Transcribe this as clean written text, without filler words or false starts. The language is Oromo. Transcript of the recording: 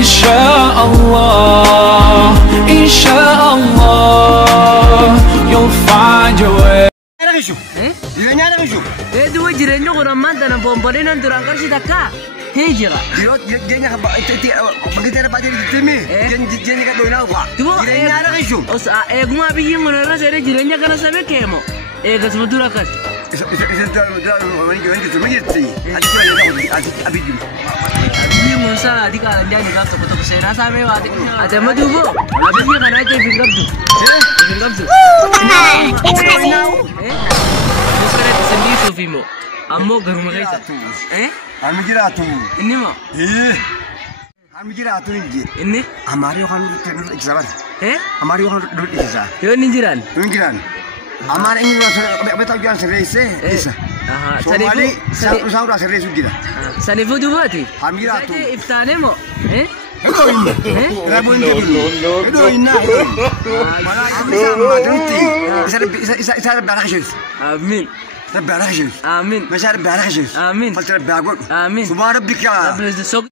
Inshallah, you'll find your way. Jirenya ada isu. Dua jirenya orang mantan bombolin dan turang kerja takka. Hijrah. Jirenya begitu ada pada di sini. Jirenya kat doina apa? Jirenya ada isu. Osa, gua bikin menara saya jirenya karena saya kemo. Gas betul kan? Isa orang itu mengerti. Abi Ini musa di kalan jangan kau toko sena sampai wadi. Ada madu bu. Abi dia kan aja pinggam tu. Pinggam tu. Sekarang sendiri sufimo. Ammo garu makai sa. Kami kira tu. Ini mo. Kami kira tu ini. Ini? Amari orang duduk iksaran. Amari orang duduk iksa. Yo ninjiran. Ninjiran. Amari ini orang betul jual serese. Isa. Somali usang rasa serese juga. Sanifu tu berarti. Kami kira tu. Iftane mo. Rabu ini dulu. Itu ina. Malah bisa majuti. Isa berakhir. Amin. بارخشش آمين مشاعر بارخشش آمين فلتر باقول آمين سبحان ربك رب العزة